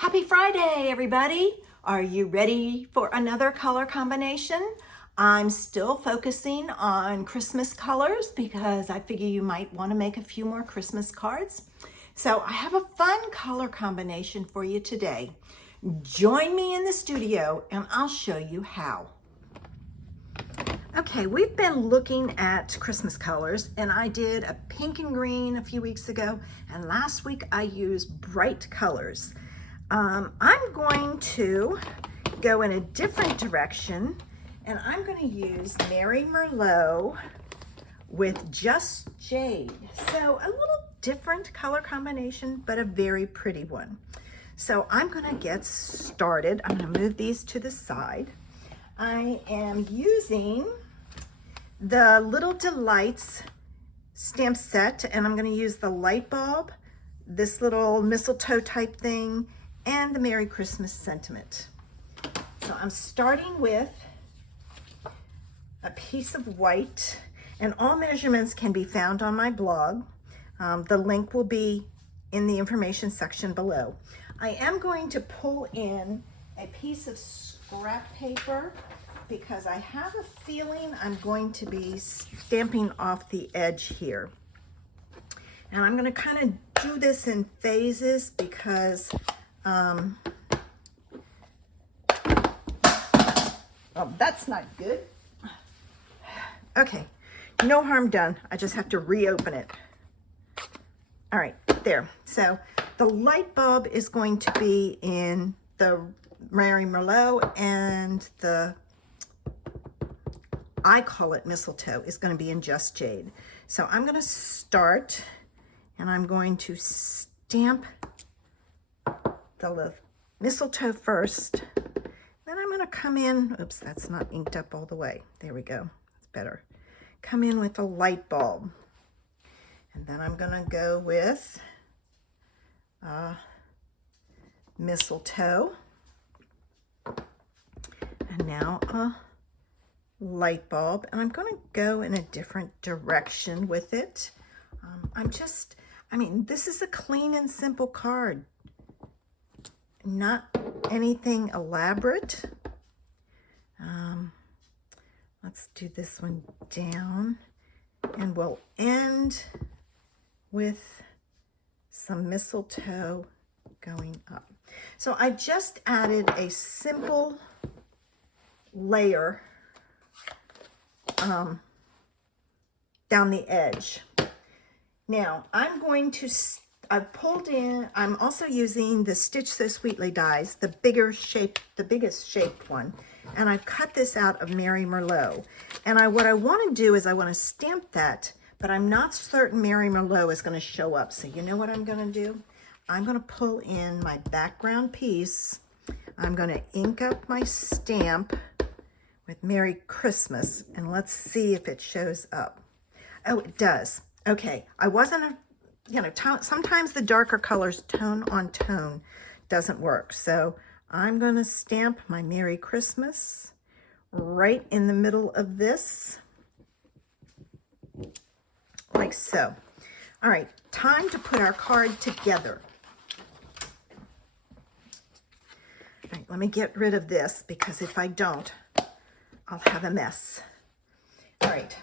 Happy Friday, everybody. Are you ready for another color combination? I'm still focusing on Christmas colors because I figure you might want to make a few more Christmas cards. So I have a fun color combination for you today. Join me in the studio and I'll show you how. Okay, we've been looking at Christmas colors, and I did a pink and green a few weeks ago, and last week I used bright colors. I'm going to go in a different direction, and I'm going to use Mary Merlot with just jade. So a little different color combination, but a very pretty one. So I'm going to get started. I'm going to move these to the side. I am using the Little Delights stamp set, and I'm going to use the light bulb, this little mistletoe type thing, and the Merry Christmas sentiment. So I'm starting with a piece of white, and all measurements can be found on my blog. The link will be in the information section below. I am going to pull in a piece of scrap paper because I have a feeling I'm going to be stamping off the edge here. And I'm going to kind of do this in phases because oh, that's not good. Okay, no harm done. I just have to reopen it. All right, there. So the light bulb is going to be in the Mary Merlot, and the, I call it mistletoe, is going to be in just jade. So I'm going to start, and I'm going to stamp the mistletoe first. Then I'm going to come in, oops, that's not inked up all the way. There we go, that's better. Come in with a light bulb. And then I'm going to go with mistletoe. And now a light bulb. And I'm going to go in a different direction with it. I mean, this is a clean and simple card. Not anything elaborate. Let's do this one down, and we'll end with some mistletoe going up. So I just added a simple layer down the edge. Now I'm going to I've pulled in, I'm also using the Stitch So Sweetly dies, the biggest shaped one, and I've cut this out of Mary Merlot. And what I want to do is I want to stamp that, but I'm not certain Mary Merlot is going to show up. So you know what I'm going to do? I'm going to pull in my background piece. I'm going to ink up my stamp with Merry Christmas, and let's see if it shows up. Oh, it does. Okay, I wasn't you know, sometimes the darker colors tone on tone doesn't work. So I'm going to stamp my Merry Christmas right in the middle of this, like so. All right, time to put our card together. All right, let me get rid of this because if I don't, I'll have a mess. All right,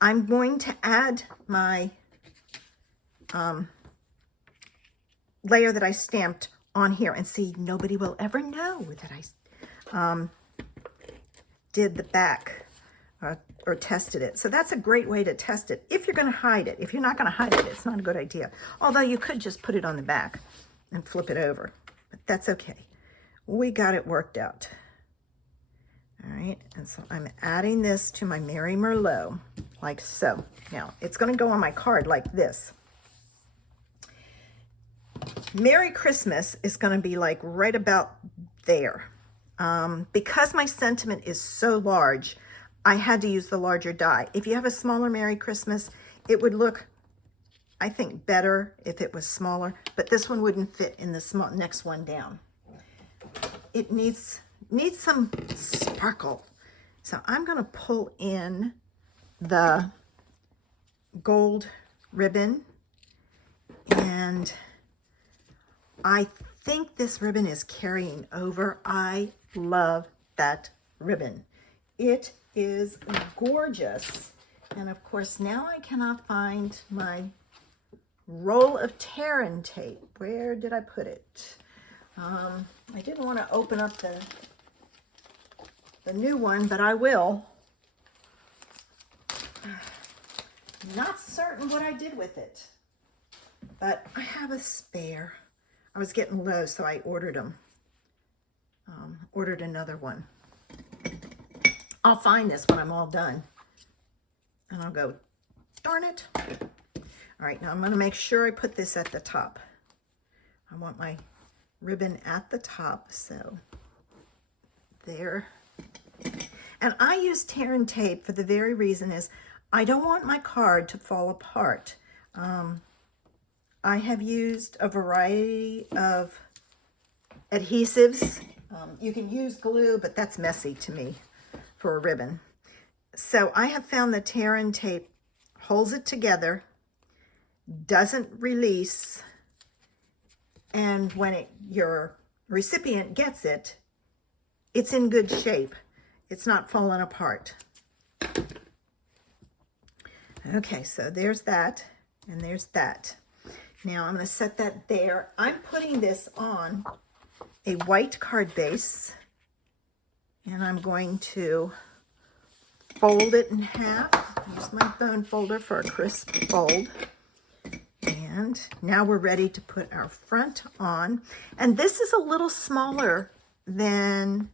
I'm going to add my layer that I stamped on here, and see, nobody will ever know that I did the back or tested it. So that's a great way to test it if you're going to hide it. If you're not going to hide it, it's not a good idea. Although you could just put it on the back and flip it over, but that's okay. We got it worked out. All right, and so I'm adding this to my Mary Merlot like so. Now it's going to go on my card like this. Merry Christmas is going to be like right about there. Because my sentiment is so large, I had to use the larger die. If you have a smaller Merry Christmas, it would look, I think, better if it was smaller, but this one wouldn't fit in the small next one down. It needs some sparkle. So I'm going to pull in the gold ribbon, and I think this ribbon is carrying over. I love that ribbon. It is gorgeous. And of course, now I cannot find my roll of tear and tape. Where did I put it? I didn't want to open up the new one, but I will. Not certain what I did with it, but I have a spare. I was getting low, so I ordered them. Ordered another one. I'll find this when I'm all done. And I'll go, darn it. All right, now I'm going to make sure I put this at the top. I want my ribbon at the top, so there. And I use tear and tape for the very reason is I don't want my card to fall apart. I have used a variety of adhesives. You can use glue, but that's messy to me for a ribbon. So I have found that tear and tape holds it together, doesn't release, and when your recipient gets it, it's in good shape. It's not falling apart. Okay, so there's that, and there's that. Now I'm going to set that there. I'm putting this on a white card base, and I'm going to fold it in half. Use my bone folder for a crisp fold. And now we're ready to put our front on. And this is a little smaller than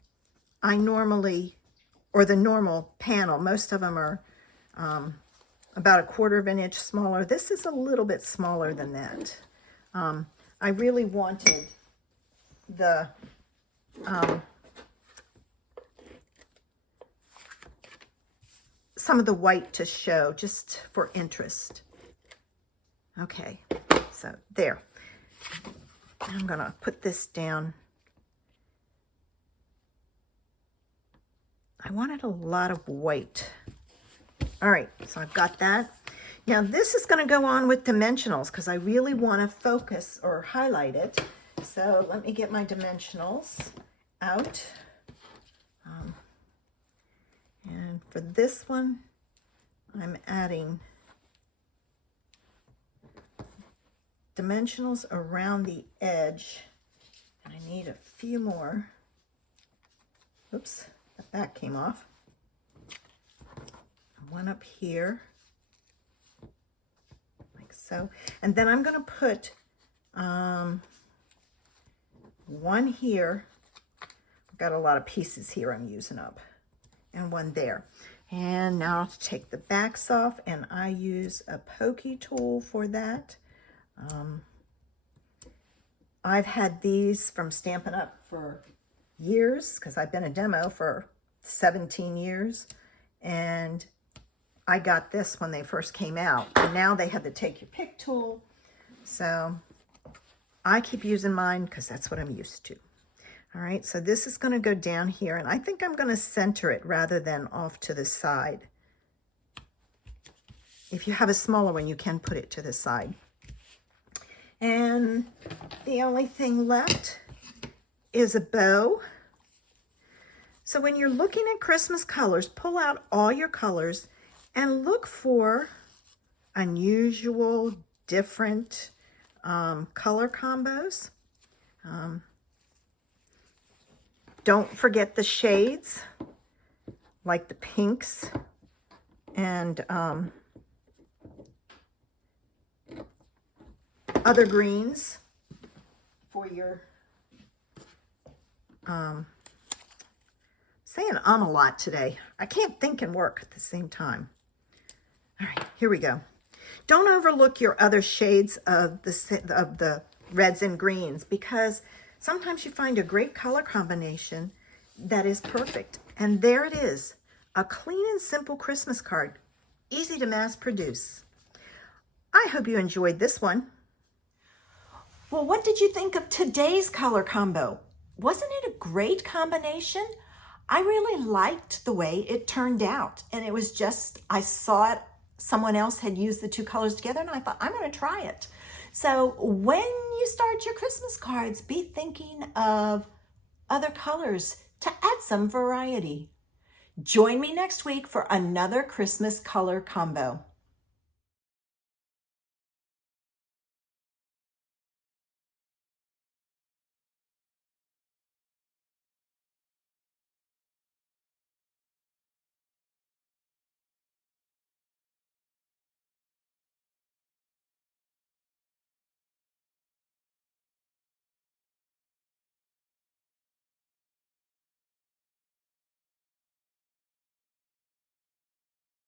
I normally, or the normal panel. Most of them are about 1/4 of an inch smaller. This is a little bit smaller than that. I really wanted the some of the white to show just for interest. Okay, so there. I'm gonna put this down. I wanted a lot of white. All right, so I've got that. Now this is gonna go on with dimensionals because I really wanna focus or highlight it. So let me get my dimensionals out. And for this one, I'm adding dimensionals around the edge. And I need a few more. Oops, that back came off. One up here, like so. And then I'm going to put one here. I've got a lot of pieces here I'm using up. And one there. And now I'll take the backs off, and I use a pokey tool for that. I've had these from Stampin' Up for years because I've been a demo for 17 years. And I got this when they first came out. And now they have the take your pick tool. So I keep using mine because that's what I'm used to. All right, so this is going to go down here, and I think I'm going to center it rather than off to the side. If you have a smaller one, you can put it to the side. And the only thing left is a bow. So when you're looking at Christmas colors, pull out all your colors and look for unusual, different color combos. Don't forget the shades, like the pinks and other greens for your, saying a lot today. I can't think and work at the same time. All right, here we go. Don't overlook your other shades of the reds and greens, because sometimes you find a great color combination that is perfect. And there it is, a clean and simple Christmas card, easy to mass produce. I hope you enjoyed this one. Well, what did you think of today's color combo? Wasn't it a great combination? I really liked the way it turned out. And it was just, I saw it, someone else had used the two colors together, and I thought, I'm gonna try it. So when you start your Christmas cards, be thinking of other colors to add some variety. Join me next week for another Christmas color combo.